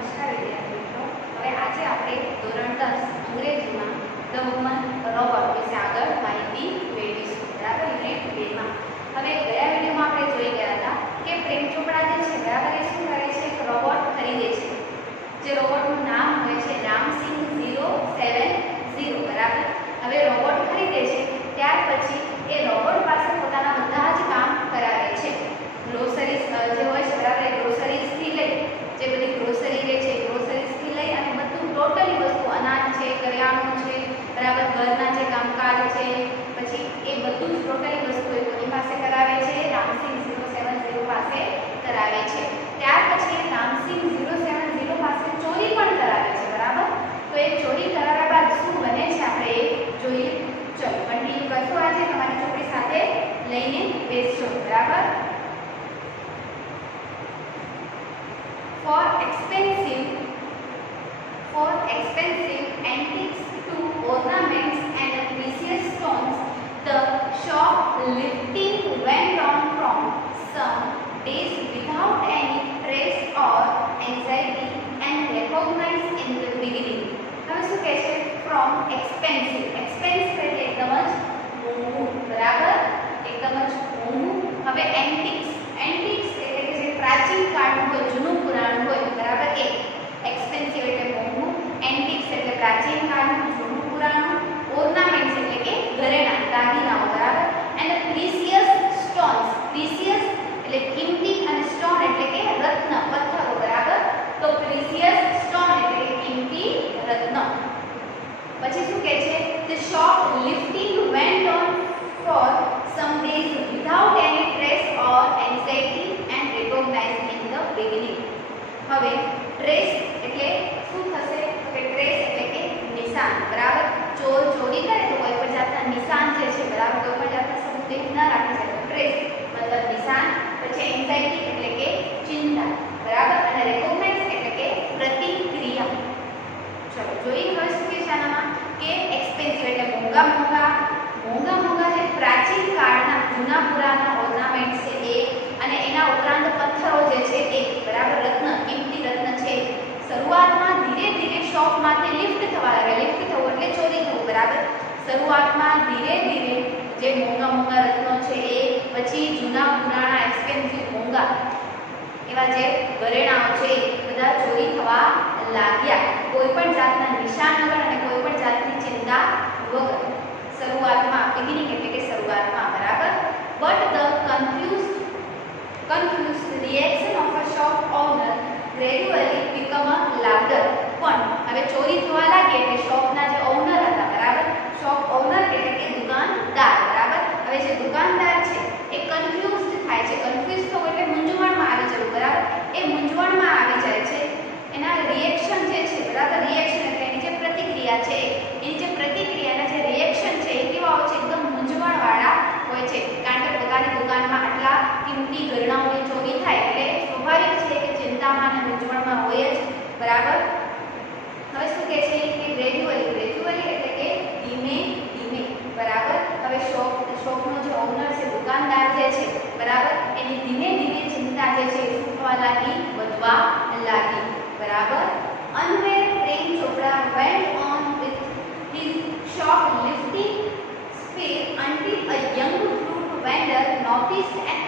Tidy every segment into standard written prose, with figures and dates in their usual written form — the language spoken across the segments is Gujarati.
નમસ્કાર વિદ્યાર્થી મિત્રો. હવે આજે આપણે ધોરણ 10 અંગ્રેજીમાં ધ વુમન રોબોટ વિશે આગળ માહિતી મેળવીશું. બરાબર, યુનિટ 2 માં. હવે ગયા વિડીયોમાં આપણે જોઈ ગયા હતા કે પ્રેમ ચોપડા જે છે બરાબર એ શું કરે છે, એક રોબોટ ખરીદે છે. જે રોબોટનું નામ હોય છે રામસિંગ 070. બરાબર, હવે રોબોટ ખરીદે છે ત્યાર પછી એ રોબોટ પાસે પોતાના બધા જ કામ કરાવે છે. ગ્રોસરીઝ જે હોય છે બરાબર, એ ગ્રોસરીઝથી લઈ જે બધી ગ્રોસરી લે છે ગ્રોસરીઝથી લઈ અને બધું ટોટલી વસ્તુ અનાજ છે, કરિયાણું છે બરાબર, ઘરના જે કામકાજ છે પછી એ બધું જ ટોટલી વસ્તુ એ કોની પાસે કરાવે છે, રામસિંગ 070 પાસે કરાવે છે. ત્યાર પછી રામસિંગ 070 પાસે ચોરી પણ કરાવે છે. બરાબર, તો એ ચોરી કરાવ્યા બાદ શું બને છે આપણે એ જોઈએ. ચલો કન્ટિન્યુ કરશો. આજે તમારી ચોપડી સાથે લઈને બેસજો. બરાબર, For expensive antiques to ornaments and precious stones, the shoplifting went on from some days without any trace or anxiety and recognized in the beginning. હવે શું કહે છે? From expensive. expensive એટલે એકદમ જ મોંઘું. બરાબર, એકદમ જ મોંઘું. હવે antiques એટલે કે જે પ્રાચીન કાળનું હોય, જૂનું પુરાણું હોય. બરાબર, એ એક્સપેન્સિવ એટલે મોંઘું, એન્ટિક્સ એટલે પ્રાચીન કાળનું જૂનું પુરાણું, ઓર્નામેન્ટ્સ એટલે કે ઘરેણાં દાગીનાઓ. બરાબર, એન્ડ પ્રીસિયસ સ્ટોન્સ. પ્રીસિયસ એટલે કિંમતી અને સ્ટોન એટલે કે રત્ન, પથ્થરો. બરાબર, તો પ્રીસિયસ સ્ટોન એટલે કે કિંમતી રત્ન. પછી શું કહે છે? The shoplifting went on for some days without any trace or anxiety and recognized in the beginning. હવે ટ્રેસ એટલે શું થશે? કે ટ્રેસ એટલે કે નિશાન. બરાબર, ચોર ચોરી કરે તો કોઈ પણ જાતના નિશાન જે છે બરાબર, કોઈ પણ જાતના સબૂત ન રાખી શકે. ટ્રેસ મતલબ નિશાન. પછી એન્ઝાઇટી એટલે કે ચિંતા. બરાબર, અને રેકોગ્નાઇઝ એટલે કે પ્રતિક્રિયા. ચલો જોઈએ હવે શું કે છે આનામાં કે એક્સપેન્સિવ એટલે મોંઘા જે પ્રાચીન કાળના જૂના પુરાના ઓર્નામેન્ટ છે એ, અને એના ઉપરાંત પથ્થરો જે છે એ. બરાબર, રત્ન, કિંમતી રત્ન છે. શરૂઆતમાં ધીરે ધીરે શોપમાંથી લિફ્ટ થવા લાગે. લિફ્ટ થવું એટલે ચોરી થવું. બરાબર, શરૂઆતમાં ધીરે ધીરે જે મોંઘા રત્નો છે એ, પછી જૂના પુરાણા એક્સપેન્સિવ મોંઘા એવા જે ઘરેણાઓ છે એ બધા ચોરી થવા લાગ્યા. કોઈ પણ જાતના નિશાન વગર અને કોઈ પણ જાતની ચિંતા વગર. શરૂઆતમાં, બિગિનિંગ એટલે કે શરૂઆતમાં. બરાબર, but the confused reaction of a shop owner gradually become a louder. પણ હવે ચોરી થવા લાગે એટલે શોપના જે ઓનર હતા. બરાબર, શોપ ઓનર એટલે કે દુકાનદાર. બરાબર, હવે જે દુકાનદાર છે એ કન્ફ્યુઝડ થાય છે. કન્ફ્યુઝ થવું એટલે મૂંઝવણમાં આવી જવું. બરાબર, એ મૂંઝવણમાં આવી જાય છે. એના રિએક્શન જે છે બરાબર, રિએક્શન એટલે એની જે પ્રતિક્રિયા છે, એની જે પ્રતિક્રિયાના જે રિએક્શન છે એ કેવા હોય છે? એકદમ મૂંઝવણવાળા હોય છે. કારણ કે પોતાની દુકાનમાં આટલા કિંમતી ઘરેણાઓની ચોરી થાય એટલે સ્વાભાવિક છે કે ચિંતામાં અને મૂંઝવણમાં હોય જ. બરાબર, હવે શું કહે છે કે ગ્રેજ્યુઅલી એટલે કે ધીમે ધીમે. બરાબર, હવે શોપનો જે ઓનર છે, દુકાનદાર જે છે બરાબર, એની ધીમે ધીમે ચિંતા જે છે શું થવા લાગી? વધવા લાગી. બરાબર, unaware Prem Chopra went on with his shoplifting spree until a young fruit vendor noticed an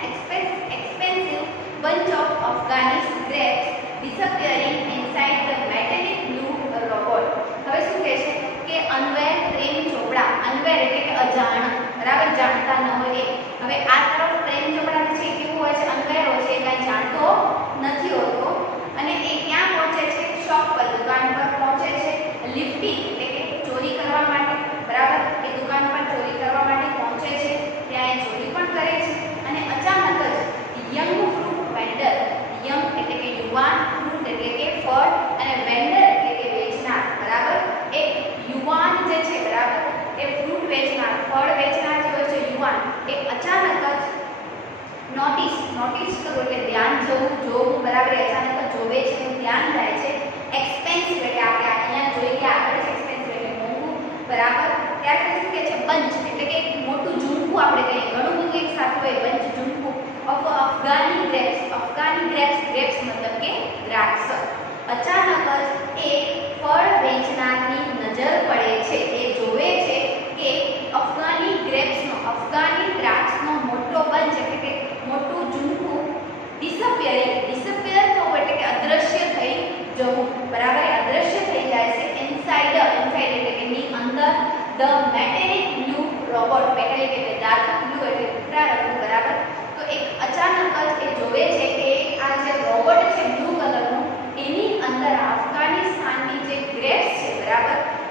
expensive bunch of Afghani grapes disappearing inside the metallic blue robot. હવે શું કહે છે કે unaware પ્રેમ ચોપડા. unaware એટલે કે અજાણ. બરાબર, જાણતા ન હોય એ. હવે આ તરફ પ્રેમ ચોપડા છે કેવું હોય છે? unaware હોય છે, કાંઈ જાણતો નથી હોતો. અને એ ક્યાં પહોંચે છે? શોપ પર, દુકાન પર પહોંચે છે. લિફ્ટિંગ એટલે કે ચોરી કરવા માટે. બરાબર, એ દુકાન પર ચોરી કરવા માટે પહોંચે છે. ત્યાં એ ચોરી પણ કરે છે. અને અચાનક જ યંગ ફ્રૂટ વેન્ડર, યંગ એટલે કે યુવાન, ફ્રૂટ એટલે કે ફળ, અને વેન્ડર એટલે કે વેચનાર. બરાબર, એક યુવાન જે છે બરાબર, એ ફ્રૂટ વેચનાર, ફળ વેચનાર જે હોય છે યુવાન, એ અચાનક જ નોટિસ કરવું એટલે ધ્યાન જોવું. બરાબર, અચાનક જ જોવે છે, એનું ધ્યાન થાય છે. એક્સપેન્સિવ એટલે આપણે અહીંયા જોઈ ગયા આગળ છે, એક્સપેન્સિવ એટલે મોંઘું. બરાબર, ત્યાર પછી શું કહે છે? બંચ એટલે કે એક મોટું ઝુંડકું આપણે કહીએ, ઘણું બધું એક સાથે હોય. બંચ, ઝુંડકું of Afghani grapes. Afghani grapes મતલબ કે દ્રાક્ષ. અચાનક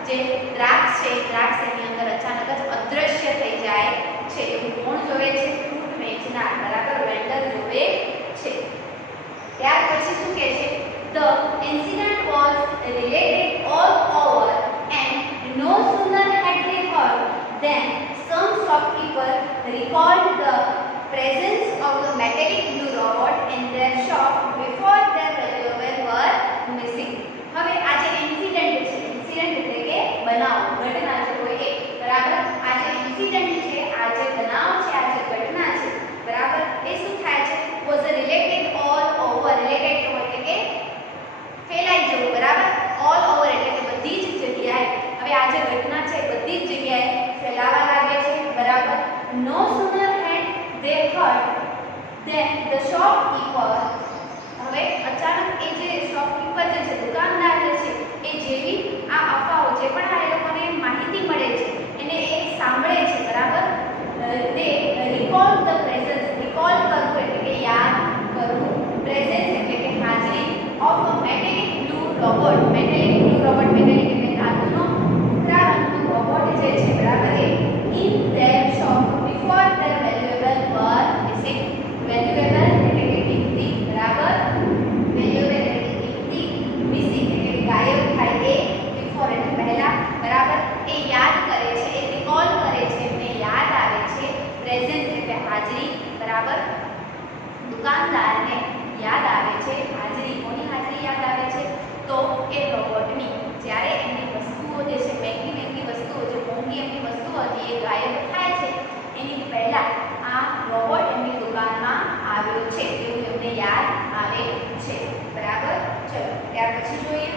જે દ્રાક્ષ છે દ્રાક્ષ એની અંદર અચાનક જ અદૃશ્ય થઈ જાય છે એવું કોણ જોવે છે ફ્રૂટ વેચનાર બરાબર વેન્ડર જોવે છે ત્યાર પછી શું કહે છે the incident was related all over and no sooner had they heard than some shopkeeper recalled the presence of the metallic blue robot in their shop before their valuables were missing હવે આ જે ઇન્સિડન્ટ છે ઇન્સિડન્ટ એટલે કે બનાવ ઘટના છે કોઈ એક બરાબર આ જે ઇન્સિડન્ટ છે આ જે બનાવ છે આ જે ઘટના છે બરાબર એ શું થાય છે was related all over related એટલે કે ફેલાઈ જવું બરાબર all over એટલે કે બધી જ જગ્યાએ હવે આ જે ઘટના છે બધી જ જગ્યાએ ફેલાવા લાગે છે બરાબર no sooner had they heard then the shopkeeper હવે અચાનક એ જે શોપકીપર જે છે દુકાનદાર જે છે એ જેવી આ અફવાઓ જે પણ આ લોકોને માહિતી મળે છે એને એ સાંભળે છે બરાબર તે recall the presence recall કરવું એટલે કે યાદ કરવું presence એટલે કે હાજરી of a metallic blue robot metallic એટલે ધાતુનો ભૂરા રંગનું રોબોટ જે છે બરાબર એ in their shop before their valuable were missing valuable એટલે કે કિંમતી બરાબર valuable એટલે કે કિંમતી missing એટલે કે ગાયબ થાય એ before એટલે પહેલા બરાબર એ યાદ કરે છે એ recall કરે છે એમને યાદ આવે છે presence એટલે હાજરી બરાબર દુકાનદારને યાદ આવે છે હાજરી કોની હાજરી યાદ આવે છે તો એ રોબોટની જ્યારે એમની વસ્તુઓ જે છે મહેંગી વસ્તુઓ જે મોંઘી એમની વસ્તુઓ હતી એ ગાયબ થાય છે એની પહેલા આ રોબોટ એમની દુકાનમાં આવ્યો છે એવું એમને યાદ આવે છે બરાબર ચલો ત્યાર પછી જોઈએ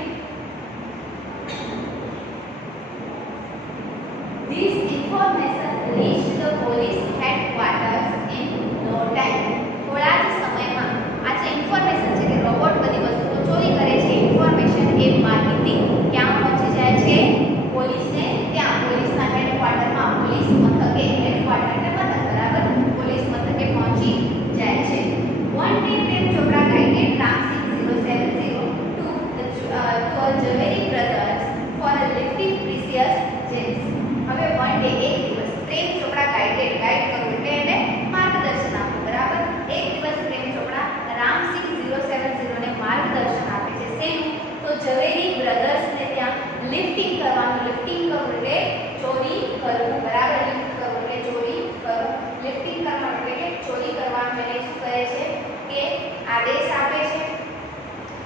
This information reached the police headquarters in no time. થોડા જ સમયમાં આ જે ઇન્ફોર્મેશન છે કે રોબોટ બધી વસ્તુઓ ચોરી કરે છે ઇન્ફોર્મેશન એ માહિતી ક્યાં પહોંચી જાય છે પોલીસને ત્યાં પોલીસના હેડક્વાર્ટરમાં પોલીસ મથકે હેડક્વાર્ટર એટલે મથક બરાબર પોલીસ મથકે પહોંચી જાય છે One day Prem Chopra guided Ramsing 070 to a Jhaveri brothers for a lifting precious gems. હવે one day એક દિવસ પ્રેમ ચોપડા ગાઈડ કરવું એટલે એને માર્ગદર્શન આપવું બરાબર એક દિવસ પ્રેમ ચોપડા રામસિંહ 070 ને માર્ગદર્શન આપે છે શેનું તો ઝવેરી બ્રધર્સને ત્યાં લિફ્ટિંગ કરવું એટલે ચોરી કરવું બરાબર લિફ્ટ કરવું એટલે ચોરી કરવું લિફ્ટિંગ કરવાનું એટલે કે ચોરી કરવાનું એટલે શું કરે છે કે આદેશ આપે છે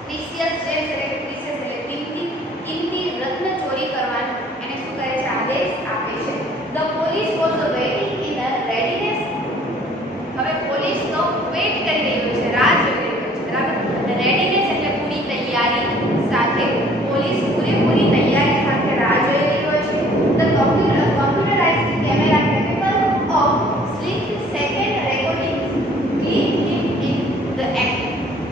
પ્રીસિયસ જેમ્સ એટલે પ્રીસિયસ એટલે કિંમતી રત્ન ચોરી કરવાનું એને શું કરે છે આદેશ આપે છે The police was waiting in a readiness હવે પોલીસ તો વેઇટ કરી રહ્યું છે રાહ જોઈ રહ્યું છે બરાબર રેડીનેસ એટલે પૂરી તૈયારી સાથે પોલીસ પૂરી તૈયારી સાથે રાહ જોઈ રહ્યો છે The computerized camera capable of split-second recording clip him in the act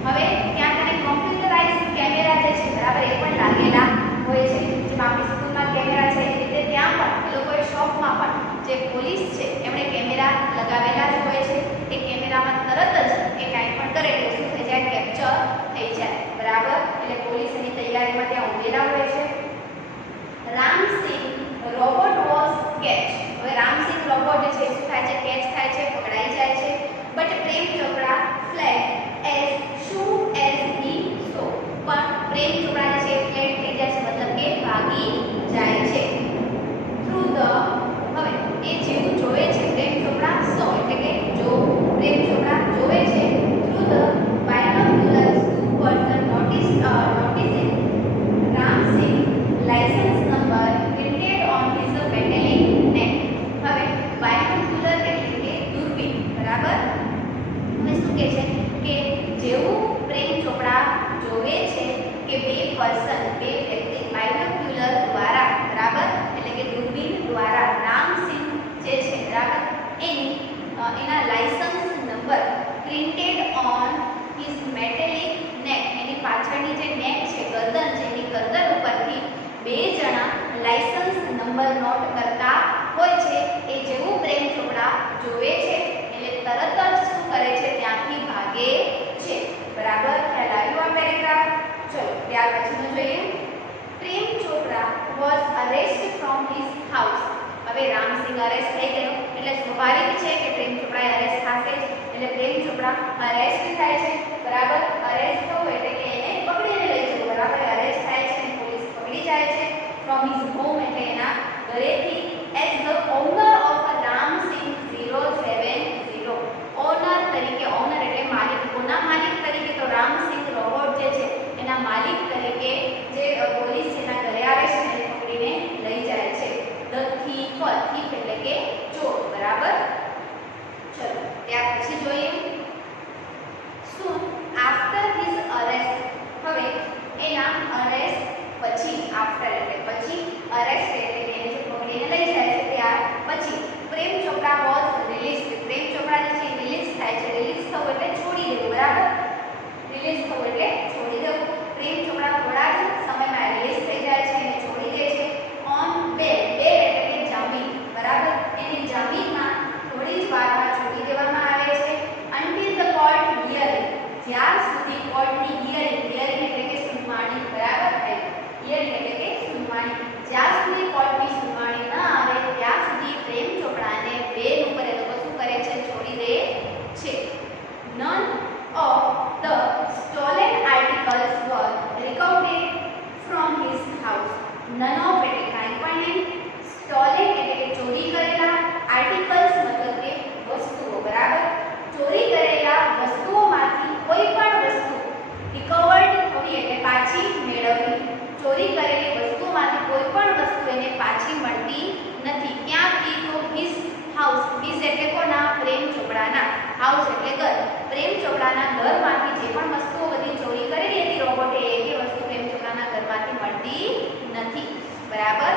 હવે ત્યાં કને કોમ્પ્યુટરાઇઝ્ડ કેમેરા જે છે બરાબર એ પણ લાગેલા હોય છે જેમ આપણી સ્કૂલમાં કેમેરા છે એ રીતે ત્યાં પણ એ લોકોએ શોપમાં પણ જે પોલીસ છે એમણે કેમેરા લગાવેલા જ હોય છે એ કેમેરામાં તરત જ એ કાંઈ પણ કરે એટલે શું થઈ જાય કેપ્ચર થઈ જાય બરાબર એટલે પોલીસ એની તૈયારીમાં ત્યાં ઊભેલા હોય છે રામસિંહ રોબોટ વોઝ કેચ હવે રામસિંહ રોબોટ જે છે શું થાય છે કેચ થાય છે પકડાઈ જાય છે but Prem Chopra flat as soon as he saw પણ પ્રેમ ચોપડા જે છે ફ્લેટ થઈ જાય છે મતલબ કે ભાગી જાય છે થ્રુ ધ હવે એ જેવું જોવે છે પ્રેમ ચોપડા સો એટલે કે જો પ્રેમ ચોપડા જોવે છે through the binoculars two person noticing Ramsingh licence number printed on his metallic neck હવે બાયનોક્યુલર એટલે કે દૂરબીન બરાબર હવે શું કહે છે કે જેવું પ્રેમ ચોપડા જોવે છે કે બે વ્યક્તિ બાયનોક્યુલર દ્વારા બરાબર એટલે કે દૂરબીન દ્વારા રામસિંહ જે છે બરાબર એના licence number printed on his metallic neck એની પાછળની જે નેક છે ગરદન છે એની ગરદન ઉપરથી બે જણા લાયસન્સ નંબર નોટ કરતા હોય છે એ જેવું પ્રેમ ચોપડા જોવે છે એટલે તરત જ શું કરે છે ત્યાંથી ભાગે છે બરાબર ખ્યાલ આવ્યો આ પેરેગ્રાફ ચલો ત્યાર પછીનું જોઈએ પ્રેમ ચોપડા was arrested from his house. હવે રામસિંગ અરેસ્ટ થઈ ગયો એટલે સ્વાભાવિક છે કે પ્રેમ ચોપડા અરેસ્ટ થશે એટલે પ્રેમ ચોપડા અરેસ્ટ થાય છે બરાબર અરેસ્ટ થવું એટલે કે એને પકડીને લઈ જવું બરાબર અરેસ્ટ થાય છે અને પોલીસ પકડી જાય છે from his home એટલે એના ઘરેથી as the owner of Ramsing 070 honour તરીકે ઓનર એટલે માલિક કોના માલિક તરીકે તો રામસિંગ રોબોટ જે છે એના માલિક તરીકે જે પોલીસ એના ઘરે આવે છે એને પકડીને લઈ જાય છે the thief એટલે કે ચોર બરાબર ચલો ત્યાર પછી જોઈએ soon after his arrest હવે એના અરેસ્ટ પછી after એટલે પછી અરેસ્ટ એટલે કે એને પકડીને લઈ જાય છે ત્યાર પછી પ્રેમ ચોપડા was released પ્રેમ ચોપડા જે છે રિલીઝ થાય છે રિલીઝ થવું એટલે છોડી દેવું બરાબર રિલીઝ થવું એટલે છોડી દેવું પ્રેમ ચોપડા થોડા જ સમયમાં રિલીઝ થઈ જાય છે અને છોડી દે છે ઓન બેલ બેલ એટલે કે જામીન બરાબર એની જામીનમાં થોડી જ વારમાં છોડી દેવામાં આવે છે until the court hearing જ્યાં સુધી કોર્ટની હિયરિંગ એટલે કે સુનાવણી બરાબર થાય હિયરિંગ એટલે કે સુનાવણી જ્યાં સુધી કોર્ટની સુનાવણી ન આવે ત્યાં સુધી પ્રેમ ચોપડાને બેલ ઉપર એ લોકો શું કરે છે છોડી દે છે none of the stolen articles were recovered from his house none of એટલે કાંઈ પણ નહીં stolen એટલે કે ચોરી કરેલા articles મતલબ કે વસ્તુઓ બરાબર ચોરી કરેલા વસ્તુઓમાંથી કોઈ પણ વસ્તુ recovered થવી એટલે પાછી મેળવવી ચોરી કરેલી વસ્તુમાંથી કોઈ પણ વસ્તુ એને પાછી મળતી નથી ક્યાંથી તો his house his એટલે કોના પ્રેમ ચોપડાના હાઉસ એટલે ઘર પ્રેમ ચોપડાના ઘરમાંથી જે પણ વસ્તુઓ બધી ચોરી કરેલી હતી રોબોટે એ વસ્તુ પ્રેમ ચોપડાના ઘરમાંથી મળતી નથી બરાબર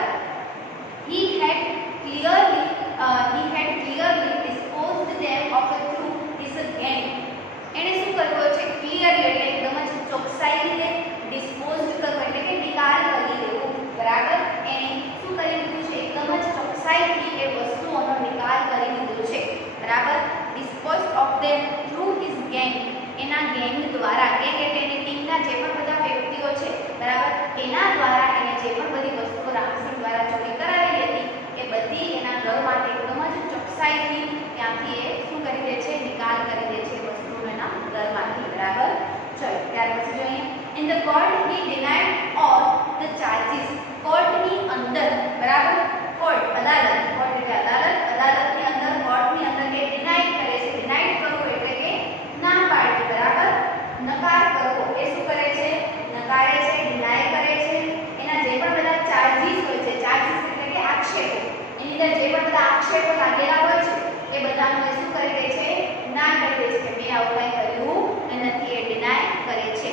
he had clearly disposed them of through his gang એને શું કરવો છે ક્લિયરલી એટલે એકદમ જ ચોકસાઈ રીતે ડિસ્પોઝ કરવો એટલે કે નિકાલ કરી દેવું બરાબર એને શું કરી દીધું છે એકદમ જ ચોકસાઈથી એ વસ્તુઓનો નિકાલ કરી દીધો છે બરાબર disposed of them through his gang એના ગેંગ દ્વારા ગેંગ એટલે એની ટીમના જે પણ બધા વ્યક્તિઓ છે બરાબર એના દ્વારા એને જે પણ બધી વસ્તુઓ રામસિંગ દ્વારા ચોરી કરાવેલી હતી એ બધી એના ઘરમાંથી એકદમ જ ચોકસાઈથી ત્યાંથી એ શું કરી દે છે નિકાલ કરી દે છે વસ્તુઓનો એના ઘરમાંથી બરાબર ચલો ત્યાર પછી જોઈએ in the court he denied all the charges કોર્ટની અંદર બરાબર કોર્ટ અદાલત કોર્ટ એટલે અદાલતની અંદર કોર્ટની અંદર એ ડિનાઇડ કરે છે ડિનાઇડ કરવું એટલે કે ના પાડવી બરાબર નકાર કરવો એ શું કરે છે નકારે છે ડિનાય કરે છે એના જે પણ બધા ચાર્જીસ હોય છે ચાર્જીસ એટલે કે આક્ષેપો એની અંદર જે પણ બધા આક્ષેપો લાગેલા હોય છે એ બધાનું એ શું કરી દે છે ના કરી દે છે કે મેં આવું કંઈ કર્યું નથી એ ડિનાય કરે છે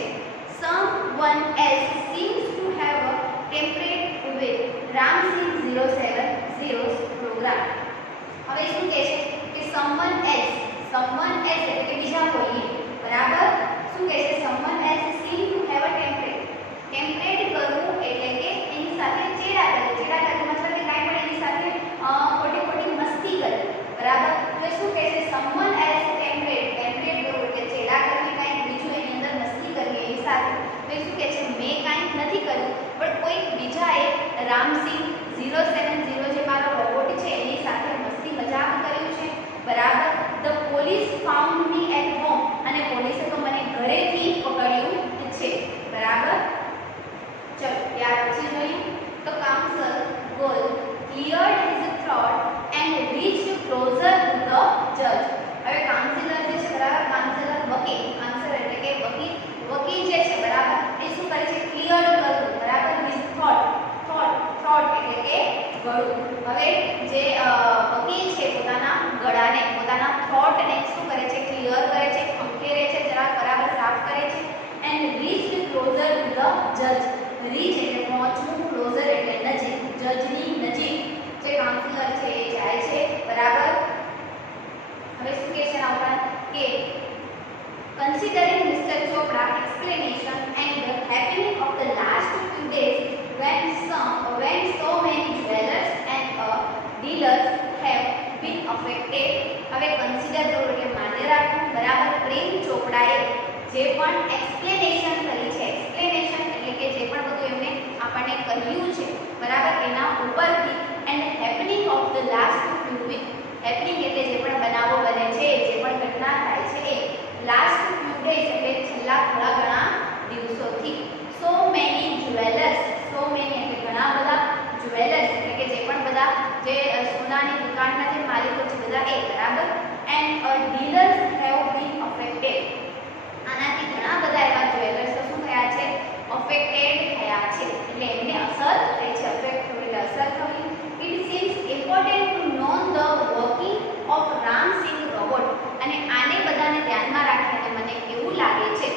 someone else seems to have tampered with Ramsing 070's program હવે શું કહે છે કે someone else એટલે કે બીજા કોઈએ બરાબર શું કહે છે someone else seem to have tampered કરવું એટલે કે એની સાથે ચેડા કરવી મતલબ કે કાંઈ પણ એની સાથે ખોટી મસ્તી કરવી બરાબર તો શું કહે છે someone else tampered કરવું એટલે ચેડા કરવી કાંઈ બીજું એની અંદર મસ્તી કરવી એની સાથે તો શું કહે છે મેં કાંઈ નથી કર્યું પણ કોઈ બીજાએ રામસિંગ 070 જે મારો રોબોટ છે એની સાથે મસ્તી મજાક કર્યું છે બરાબર the police found me at home અને પોલીસે તો મને ઘરેથી પકડ્યું છે બરાબર ચલો ત્યાર પછી જોઈએ તો કાઉન્સલ ગોલ cleared his throat and reached closer to the જજ હવે કાઉન્સિલર જે છે બરાબર કાઉન્સિલર આન્સર એટલે કે વકીલ જે છે બરાબર એ શું કરે છે ક્લિયર કરવું બરાબર હિઝ થ્રોટ એટલે કે ગળું હવે જે વકીલ છે પોતાના ગળાને પોતાના થ્રોટને શું કરે છે ક્લિયર કરે છે ખંખેરે છે જરા બરાબર સાફ કરે છે and reached closer to the જજ રીચ એટલે પહોંચવું ક્લોઝર એટલે નજીક જજની નજીક જે કાઉન્સિલર છે એ જાય છે બરાબર હવે શું કહે છે આના કે considering Mr. Chopra's explanation and the happening of the last few days when so many dwellers and dealers have been affected હવે કન્સિડર કરો એટલે માન્ય રાખવું બરાબર પ્રેમ ચોપડાએ જે પણ એક્સપ્લેનેશન કરી છે, એક્સપ્લેનેશન એટલે કે જે પણ બધું એમને આપણને કહ્યું છે બરાબર એના ઉપરથી and happening of the last few week, happening એટલે જે પણ બનાવો બને છે, જે પણ ઘટના થાય છે એ લાસ્ટ ફ્યુ ડેઝ એટલે છેલ્લા થોડા ઘણા દિવસોથી so many jewellers, so many એટલે ઘણા બધા જ્વેલર્સ એટલે કે જે પણ બધા જે સોનાની દુકાનના જે માલિકો છે બધા એ બરાબર and dealers have been affected, આનાથી ઘણા બધા એવા જ્વેલર્સ શું થયા છે, અફેક્ટેડ થયા છે એટલે એમને અસર થઈ છે, અફેક્ટ થયું એટલે અસર થઈ. It seems important to know the working of Ramsingh robot, અને આને બધાને ધ્યાનમાં રાખીને મને એવું લાગે છે,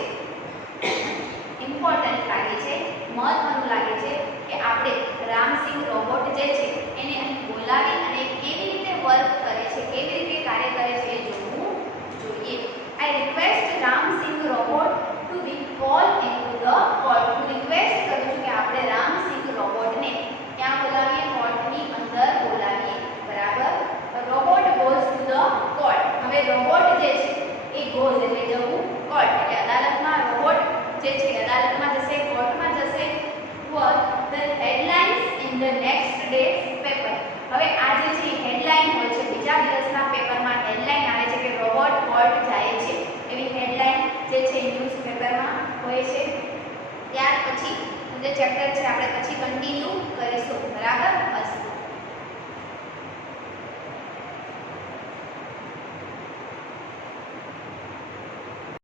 ઇમ્પોર્ટન્ટ લાગે છે, મહત્વનું લાગે છે કે આપણે રામસિંગ રોબોટ જે છે એને અહીં બોલાવી અને કેવી રીતે વર્ક કરે છે, કેવી રીતે કાર્ય કરે છે એ જોવું જોઈએ. I request Ramsingh robot to be call into the court, હું રિક્વેસ્ટ કરું છું કે આપણે રામસિંગ રોબોટને ક્યાં બોલાવીએ, કોર્ટની અંદર બોલાવીએ બરાબર. Robot goes to the court, હવે રોબોટ જે છે એ ગોઝ એટલે જવું, કોર્ટ એટલે અદાલતમાં, રોબોટ જે છે અદાલતમાં જશે, કોર્ટમાં જશે. Vote the headlines in the next day paper, હવે આ જે છે હેડલાઇન હોય છે, બીજા દિવસના પેપરમાં હેડલાઇન આવે છે કે રોબોટ કોર્ટ જાય છે, એવી હેડલાઇન જે છે ન્યૂઝપેપરમાં હોય છે. ત્યાર પછી જે ચેપ્ટર છે આપણે પછી કન્ટિન્યુ કરીશું.